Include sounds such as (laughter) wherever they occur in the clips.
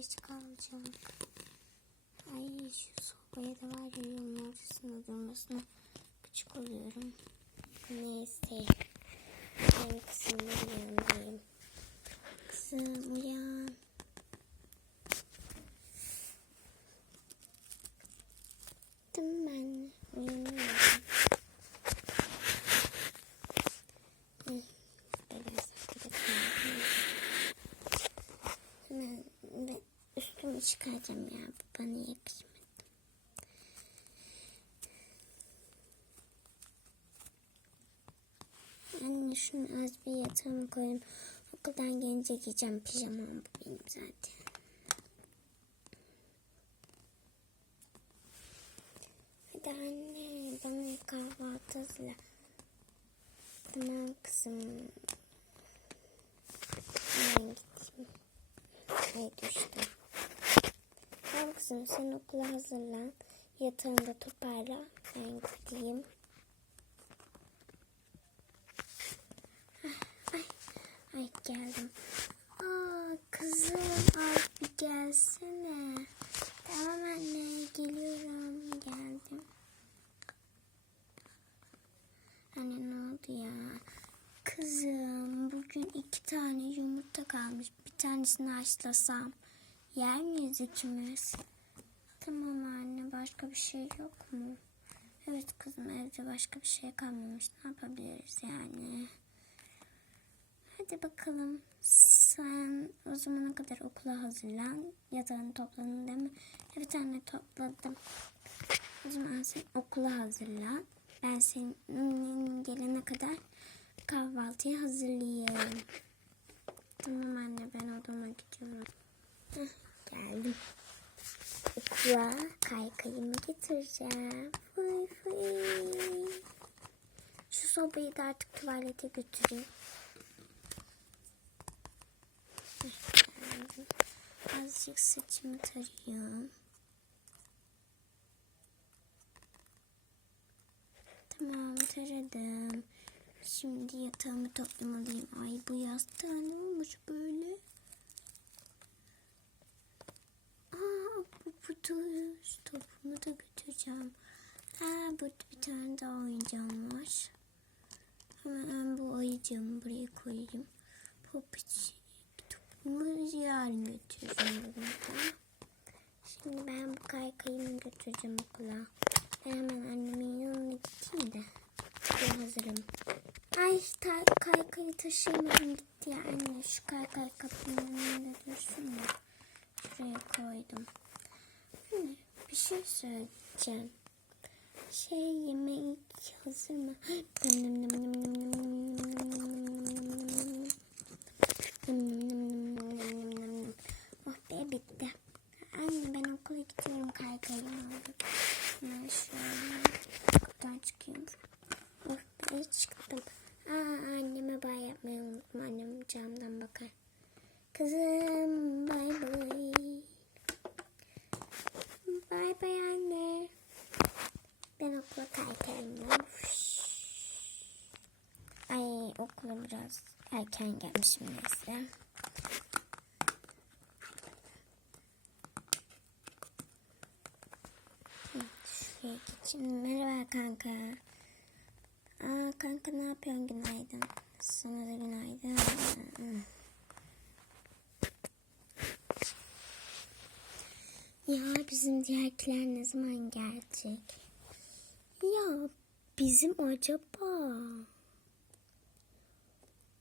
Geç kalacağım. Ay şu sobaya da var ya yolun ortasında durmasına küçük oluyorum. Neyse. Ben kızımın yanındayım. Kızım uyan. Gittim ben. Uyanıyorum. Hı, Böyle saklayacağım. Hemen ve üstümü çıkaracağım ya. Bu bana yakışmadı. Anne şunu az bir yatağıma koyayım. Okuldan gelince giyeceğim. Pijamam bu benim zaten. Hadi anne bana kahvaltı hazırla. Tamam kızım. Ben gideyim. Ay düştüm. Kızım sen okula hazırlan. Yatağını da toparla. Ben gideyim. Ah, Ay, ay geldim. Aa kızım ay bir gelsene. Tamam anne geliyorum geldim. Anne ne oldu ya? Kızım bugün iki tane yumurta kalmış. Bir tanesini haşlasam. Yer miyiz ikimiz? Tamam anne başka bir şey yok mu? Evet kızım evde başka bir şey kalmamış. Ne yapabiliriz yani? Hadi bakalım. Sen o zamana kadar okula hazırlan. Yatağını topladın değil mi? Evet anne topladım. O zaman sen okula hazırlan. Ben senin gelene kadar kahvaltıyı hazırlayayım. Tamam anne ben odama gidiyorum. Heh, geldim. Okula kaykayımı getireceğim. Fıy fıy. Şu sobayı da artık tuvalete götüreyim. Azıcık saçımı tarıyorum. Tamam taradım. Şimdi yatağımı toplamalıyım. Ay bu yastığa ne olmuş böyle? Aa bu budur. Topumu da götüreceğim. Ha burada bir tane daha oyuncağım var. Hemen bu oyuncağımı buraya koyayım. Popiç. Topumu yarın götüreceğim tamam. Şimdi ben bu kaykayımı götüreceğim okula. Ben hemen annemin yanına gideyim de. Ben hazırım. Ay ta kaykayı taşıyamadım gitti ya anne. Şu kaykay kapının önünde dursun mu? Şuraya koydum. Anne bir şey söyleyeceğim. Şey yemeği hazır mı? Oh be bitti. Anne ben okula gidiyorum kaykayım. Şöyle. Okula biraz erken gelmişim neyse. Şuraya geçeyim. Merhaba kanka. Aa kanka ne yapıyorsun? Günaydın. Sana da günaydın. Ya bizim diğerkiler ne zaman gelecek? Ya bizim acaba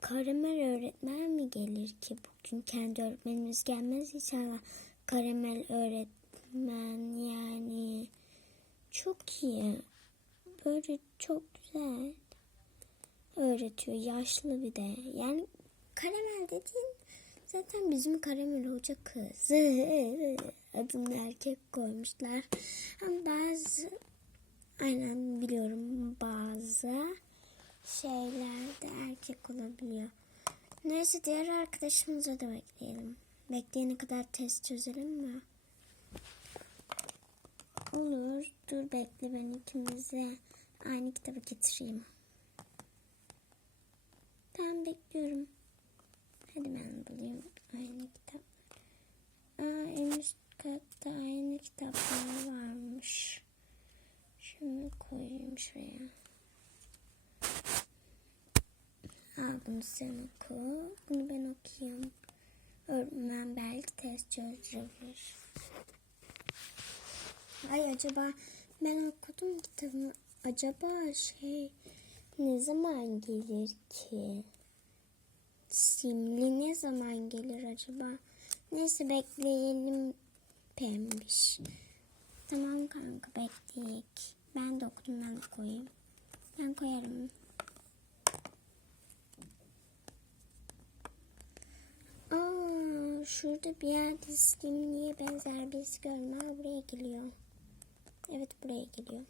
Karamel öğretmen mi gelir ki bugün? Kendi öğretmenimiz gelmez inşallah. Karamel öğretmen yani çok iyi. Böyle çok güzel öğretiyor. Yaşlı bir de. Yani karamel dediğin zaten bizim karamel hoca kız. Adını erkek koymuşlar. Ama bazı aynen biliyorum bazı şeyler de erkek olabiliyor. Neyse diğer arkadaşımıza da bekleyelim. Bekleyene kadar test çözelim mi? Olur. Dur bekle ben ikimize aynı kitabı getireyim. Ben bekliyorum. Hadi ben bulayım aynı kitap. Aa, en üst katta aynı kitaplar varmış. Şunu koyayım şuraya. Al bunu sen oku. Bunu ben okuyayım. Öğretmen belki test çözdürebilir. Ay acaba ben okudum kitabını. Acaba şey ne zaman gelir ki? Simli ne zaman gelir acaba? Neyse bekleyelim pembiş. Tamam kanka bekleyek. Ben de okudum ben de koyayım. Ben koyarım. Aa, şurada bir yerde simliye benzer birisi gördüm. Aa, buraya geliyor. Evet buraya geliyor.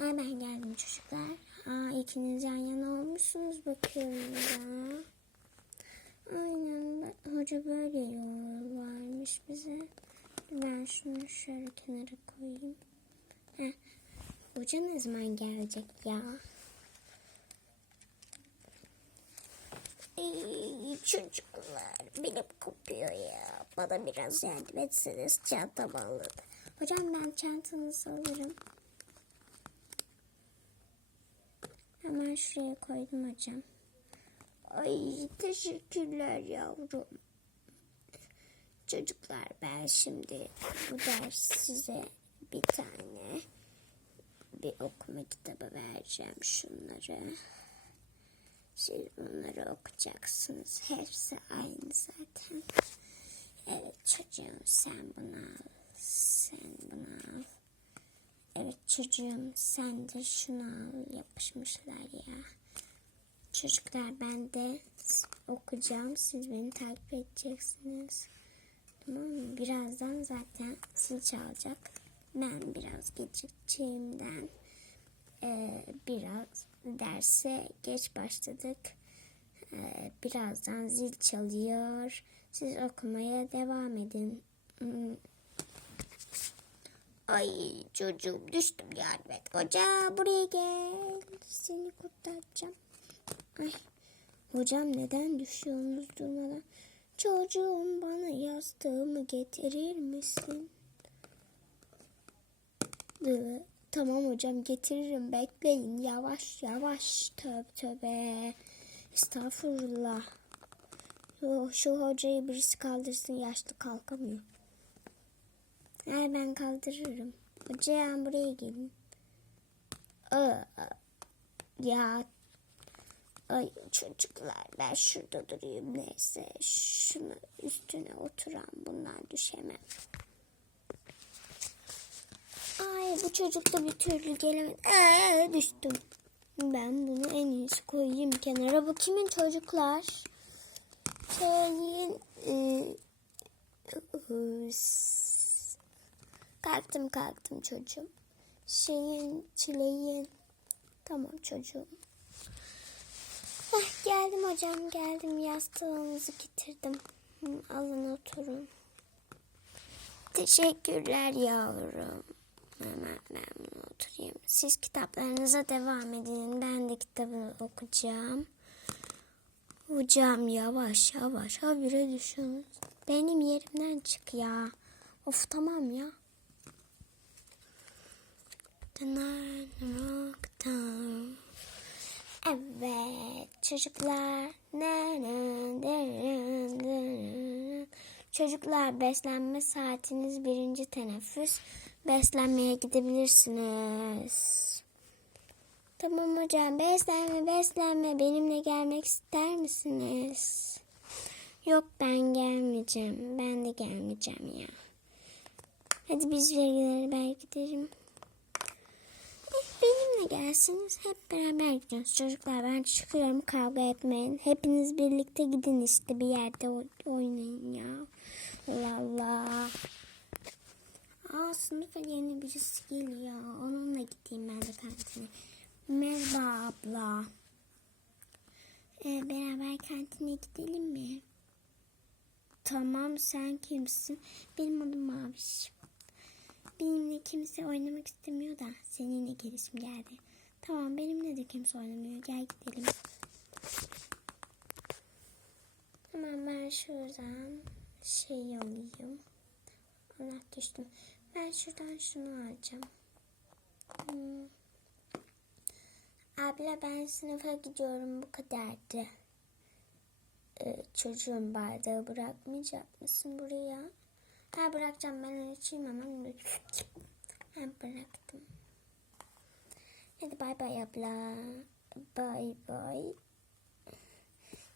Aa, ben geldim çocuklar. Aa, ikiniz yan yana olmuşsunuz bakıyorum da. Aynen hoca böyle yol varmış bize. Ben şunu şöyle kenara koyayım. Heh, hoca ne zaman gelecek ya? Ey, çocuklar benim kopuyor ya. Bana biraz yardım etseniz çantam alın. Hocam ben çantanızı alırım. Hemen şuraya koydum hocam. Ay teşekkürler yavrum. Çocuklar ben şimdi bu ders size bir tane bir okuma kitabı vereceğim şunları. Siz bunları okuyacaksınız. Hepsi aynı zaten. Evet çocuğum sen bunu al. Sen bunu al. Evet çocuğum sen de şunu al. Yapışmışlar ya. Çocuklar ben de okuyacağım. Siz beni takip edeceksiniz. Tamam mı? Birazdan zaten zil çalacak. Ben biraz gecikeceğimden e, biraz derse geç başladık. E, birazdan zil çalıyor. Siz okumaya devam edin. Hmm. Ay çocuğum düştüm yardım et. Hoca buraya gel. Seni kurtaracağım. Ay hocam neden düşüyorsunuz durmadan? Çocuğum bana yastığımı getirir misin? Ee, tamam hocam getiririm. Bekleyin. Yavaş yavaş. Tövbe tövbe. Estağfurullah. Şu, şu hocayı birisi kaldırsın yaşlı kalkamıyor. Hayır ben kaldırırım. Hocam buraya gelin. Aa, ya. Ay çocuklar ben şurada durayım. Neyse şunu üstüne oturan bunlar düşemem. Ay bu çocuk da bir türlü gelemedi. Aa, düştüm. Ben bunu en iyisi koyayım kenara. Bu kimin çocuklar? Şeyin e, kalktım kalktım çocuğum. Şeyin çileğin. Tamam çocuğum. Heh, geldim hocam geldim yastığınızı getirdim. Alın oturun. Teşekkürler yavrum. Hemen ben oturayım. Siz kitaplarınıza devam edin. Ben de kitabı okuyacağım. Hocam yavaş yavaş habire düşün. Benim yerimden çık ya. Of tamam ya. Evet çocuklar. Çocuklar beslenme saatiniz birinci teneffüs. Beslenmeye gidebilirsiniz. Tamam hocam beslenme beslenme benimle gelmek ister misiniz? Yok ben gelmeyeceğim. Ben de gelmeyeceğim ya. Hadi biz vergileri ben gidelim. Gelsiniz hep beraber gidiyoruz. Çocuklar ben çıkıyorum kavga etmeyin. Hepiniz birlikte gidin işte bir yerde oynayın ya. Allah Allah. Aa sınıfa yeni birisi geliyor. Onunla gideyim ben de kantine. Merhaba abla. Ee, beraber kantine gidelim mi? Tamam sen kimsin? Benim adım Maviş. Benimle kimse oynamak istemiyor da seninle gelişim geldi. Tamam benimle de kimse oynamıyor. Gel gidelim. Hemen ben şuradan şey alayım. Allah düştüm. Ben şuradan şunu alacağım. Hmm. Abla ben sınıfa gidiyorum bu kadardı. Ee, çocuğun bardağı bırakmayacak mısın buraya? Ha bırakacağım ben açayım hemen. Ha bıraktım. Hadi bay bay abla. Bay bay.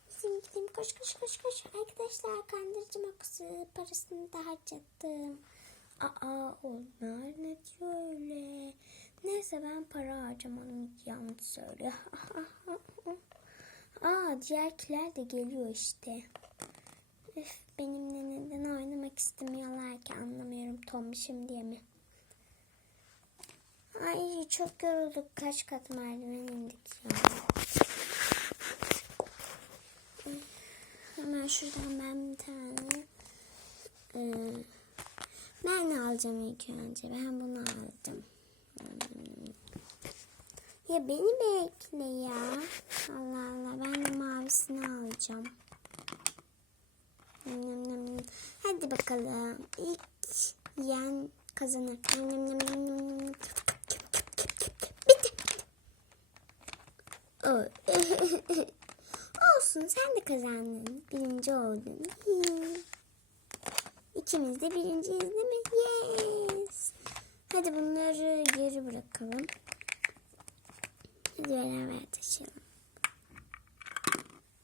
Gideyim gideyim koş koş koş koş. Arkadaşlar kandırıcı makası parasını da harcattım. Aa onlar ne diyor öyle? Neyse ben para harcamadım yanlış söylüyor. (laughs) Aa diğerkiler de geliyor işte. Üf, benimle neden oynamak istemiyorlar ki anlamıyorum tombişim diye mi? Ay çok yorulduk kaç kat merdiven indik ya. Hemen şuradan ben bir tane e, ben alacağım ilk önce? Ben bunu aldım. Hmm. Ya beni bekle ya. Allah Allah ben de mavisini alacağım. Hadi bakalım. İlk yiyen kazanır. Bitti. Olsun sen de kazandın. Birinci oldun. İkimiz de birinciyiz değil mi? Yes. Hadi bunları geri bırakalım. Hadi beraber taşıyalım.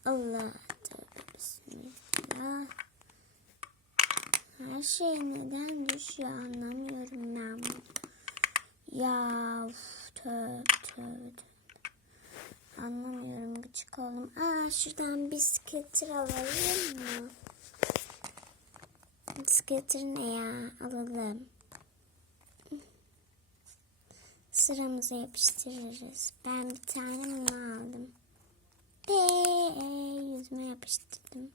Allah. Her şey neden düşüyor anlamıyorum ben bunu. Ya uf, tövbe tövbe. Anlamıyorum gıcık oğlum. Aa şuradan bisiklettir alalım mı? Bisiklettir ne ya? Alalım. Sıramıza yapıştırırız. Ben bir tane bunu aldım. Eee yüzüme yapıştırdım.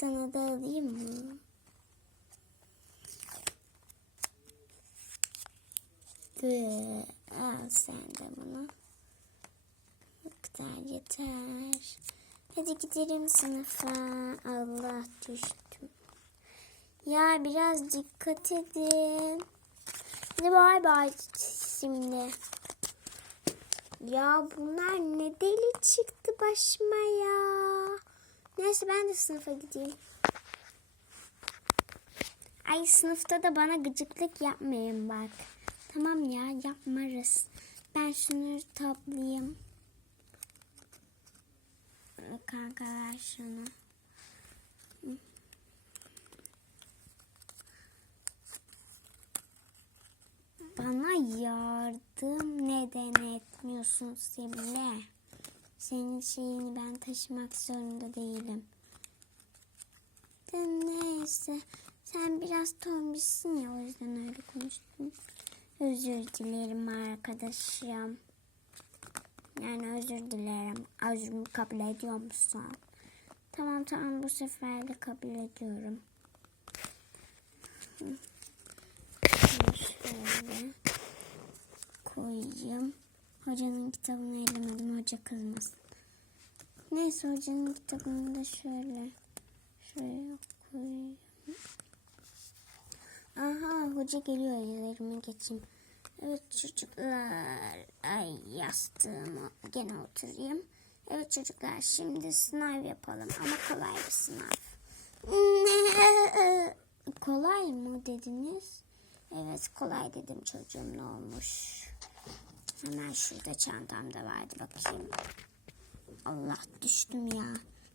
Sana da alayım mı? Gıı, al sen de bunu. Bu kadar yeter. Hadi gidelim sınıfa. Allah düştüm. Ya biraz dikkat edin. Hadi bay bay şimdi. Ya bunlar ne deli çıktı başıma ya. Neyse ben de sınıfa gideyim. Ay sınıfta da bana gıcıklık yapmayın bak. Tamam ya yapmarız. Ben şunu toplayayım. Kanka şunu. Bana yardım neden etmiyorsun Sibile? Senin şeyini ben taşımak zorunda değilim. De neyse. Sen biraz tombişsin ya o yüzden öyle konuştum. Özür dilerim arkadaşım. Yani özür dilerim. Özrümü kabul ediyor musun? Tamam tamam bu sefer de kabul ediyorum. Şöyle koyayım. Hocanın kitabını elemedim. Hoca kızmasın. Neyse hocanın kitabını da şöyle şuraya koyayım. Aha hoca geliyor yerime geçeyim. Evet çocuklar. Ay yastığıma gene oturayım. Evet çocuklar şimdi sınav yapalım ama kolay bir sınav. (laughs) kolay mı dediniz? Evet kolay dedim çocuğum ne olmuş. Hemen şurada çantamda vardı bakayım. Allah düştüm ya.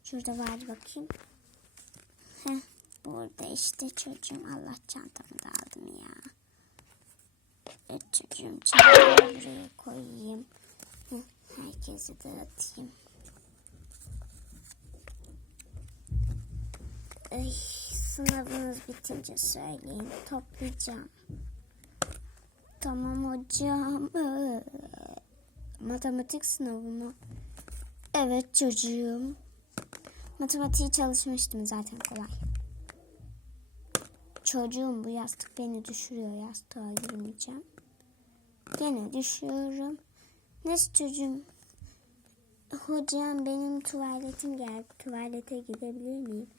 Şurada vardı bakayım. Heh, burada işte çocuğum. Allah çantamı da aldım ya. Evet çocuğum çantamı buraya koyayım. Heh, herkese dağıtayım. Ay, sınavınız bitince söyleyin. Toplayacağım. Tamam hocam. Ee, Matematik sınavı mı? Evet çocuğum. Matematiği çalışmıştım zaten kolay. Çocuğum bu yastık beni düşürüyor. Yastığa girmeyeceğim. Gene düşüyorum. Neyse çocuğum. Hocam benim tuvaletim geldi. Tuvalete gidebilir miyim?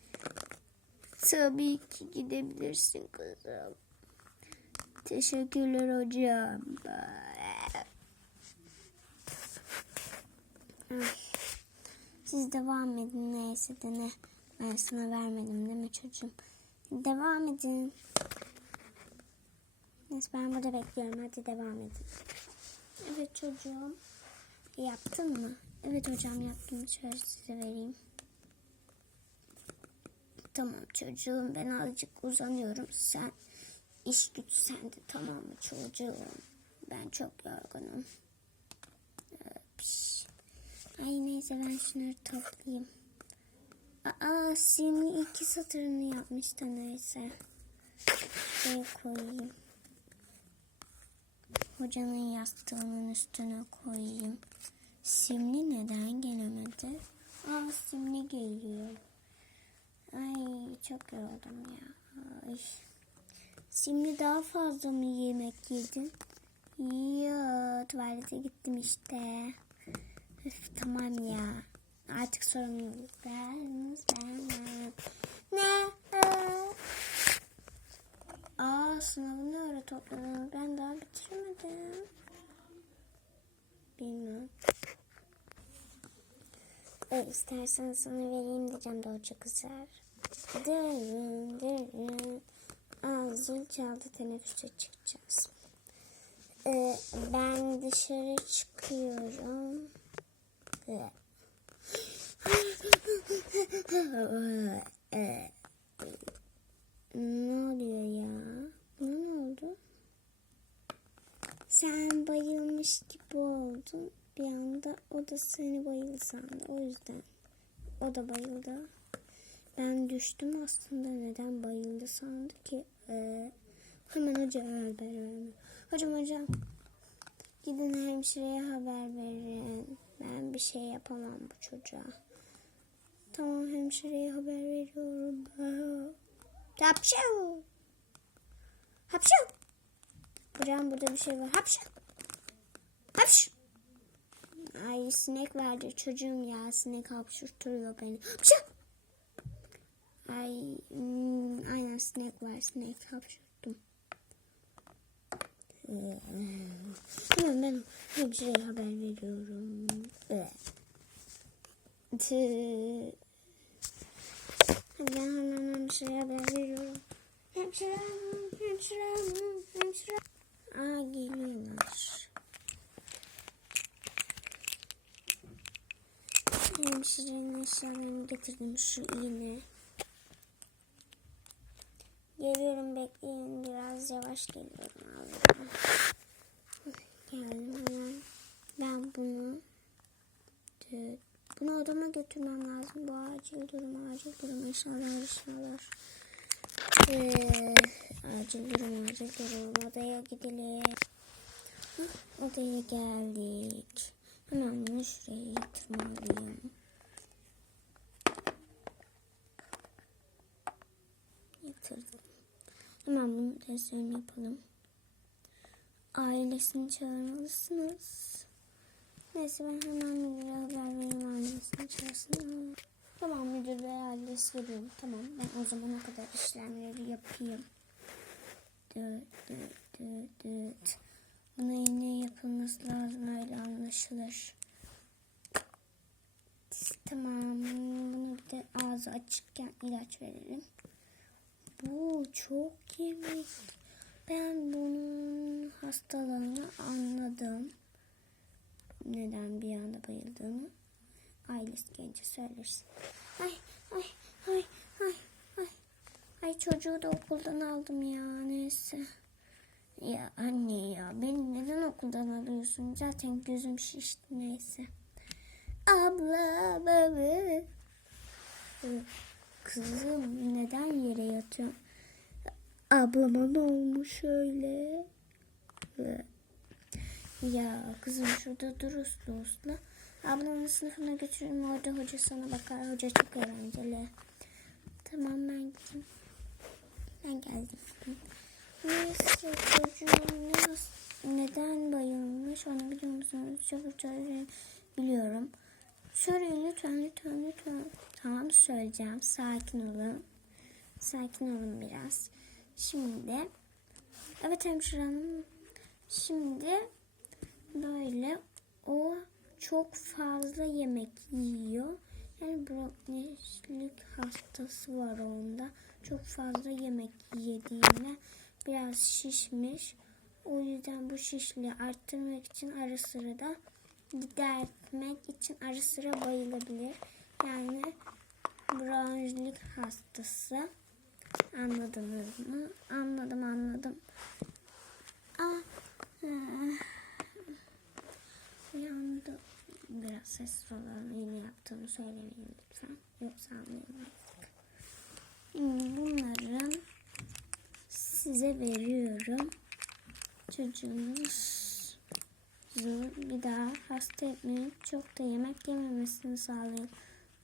Tabii ki gidebilirsin kızım. Teşekkürler hocam. Siz devam edin neyse de ne. Ben sana vermedim değil mi çocuğum? Devam edin. Neyse ben burada bekliyorum. Hadi devam edin. Evet çocuğum. Yaptın mı? Evet hocam yaptım. Şöyle size vereyim. Tamam çocuğum ben azıcık uzanıyorum. Sen iş güç sende tamam mı çocuğum? Ben çok yorgunum. Öpş. Ay neyse ben şunları toplayayım. Aa simli iki satırını yapmış da neyse. Şuraya koyayım. Hocanın yastığının üstüne koyayım. Simli neden gelemedi? Aa simli geliyor. Ay çok yoruldum ya. Ay. Simli daha fazla mı yemek yedin? Yok tuvalete gittim işte. Üf, tamam ya. Artık sorumluluklarımız benden. Ne? Aa sınavı ne öyle topladın? Ben daha bitiremedim. Bilmem. E, istersen sana vereyim diyeceğim de hoca kızar. Dırın dırın. Aa zil çaldı teneffüse çıkacağız. E, ben dışarı çıkıyorum. E. (laughs) E, ne oluyor ya? Ne oldu? Sen bayılmış gibi oldun. Bir anda o da seni bayıldı sandı. O yüzden o da bayıldı. Ben düştüm aslında neden bayıldı sandı ki. Ee, hemen hoca haber verme. Hocam hocam gidin hemşireye haber verin. Ben bir şey yapamam bu çocuğa. Tamam hemşireye haber veriyorum. Hapşu. Hapşu. Hocam burada bir şey var. Hapşu. Hapşu. Ay sinek verdi çocuğum ya. Sinek hapşurtuyor beni. Hapşu. Ay hmm, aynen sinek var. Sinek hapşurttum. Hemen ben hemşireye haber veriyorum. Ben hemen hemşireye haber veriyorum. Hemşire, hemşire, hemşire. Aa geliyorlar. Hemşirenin eşyalarını getirdim şu iğne. Geliyorum bekleyin biraz yavaş geliyorum. Allah'ım. Geldim hemen. Ben bunu bunu odama götürmem lazım. Bu acil durum acil durum eşyalar eşyalar. Ee, acil durum acil durum odaya gidelim. Odaya geldik. Hemen bunu şuraya yatırmalıyım. Yatırdım. Hemen bunun testlerini yapalım. Ailesini çağırmalısınız. Neyse ben hemen müdüre haber vereyim ailesini çağırsın. Tamam müdür ve ailesi geliyor. Tamam ben o zamana kadar işlemleri yapayım. Dıt dıt dıt dıt. Buna iğne yapılması lazım öyle anlaşılır. Tamam bunu bir de ağzı açıkken ilaç verelim. Bu çok yemek. Ben bunun hastalığını anladım. Neden bir anda bayıldığını ailesi gelince söylersin. Ay ay ay ay ay. Ay çocuğu da okuldan aldım ya neyse. Ya anne ya beni neden okuldan alıyorsun? Zaten gözüm şişti neyse. Abla baba. Kızım neden yere yatıyorsun? Ablama ne olmuş öyle? Ya kızım şurada dur uslu uslu. Ablanın sınıfına götürün orada hoca sana bakar. Hoca çok eğlenceli. Tamam ben gideyim. Ben geldim. Neyse çocuğum ne, neden bayılmış onu biliyor musunuz? Çabuk çabuk biliyorum. Söyleyin lütfen lütfen lütfen. Tamam söyleyeceğim. Sakin olun. Sakin olun biraz. Şimdi evet hemşirem. Şimdi böyle o çok fazla yemek yiyor. Yani bronkişlik hastası var onda. Çok fazla yemek yediğine biraz şişmiş. O yüzden bu şişliği arttırmak için ara sıra da gidermek için ara sıra bayılabilir. Yani bronzlik hastası. Anladınız mı? Anladım anladım. Ah, ah. Uyandı. Biraz sessiz olalım. Yeni yaptığımı söylemeyin lütfen. Yoksa anlayamazdık. Şimdi bunları size veriyorum. Çocuğunuz bir daha hasta etmeyin. Çok da yemek yememesini sağlayın.